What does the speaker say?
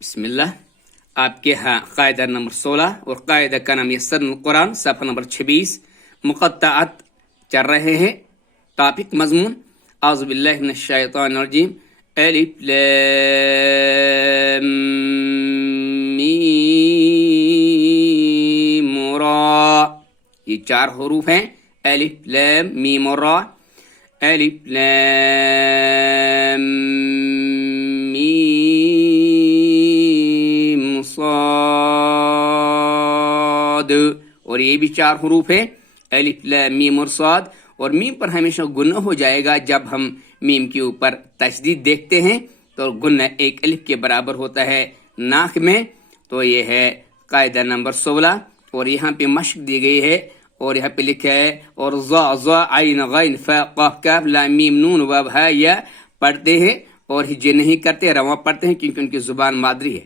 بسم اللہ. آپ کے ہاں قاعدہ نمبر 16 اور قاعدہ کا نام یسر القرآن صفحہ نمبر 26 مقطعات چل رہے ہیں. ٹاپک مضمون اعوذ باللہ من الشیطان الرجیم الف لام میم را. یہ 4 حروف ہیں. الف لام میم را. الف لام صاد. اور یہ بھی 4 حروف ہیں. الف لام میم اور صاد. اور میم پر ہمیشہ گنہ ہو جائے گا. جب ہم میم کے اوپر تشدید دیکھتے ہیں تو گنہ ایک الف کے برابر ہوتا ہے ناک میں. تو یہ ہے قاعدہ نمبر 16. اور یہاں پہ مشق دی گئی ہے اور یہاں پہ لکھا ہے اور ظا ظا عین غین فا قاف کاف لام میم نون واو ہا یا پڑھتے ہیں اور ہجے نہیں کرتے، رواں پڑھتے ہیں کیونکہ ان کی زبان مادری ہے.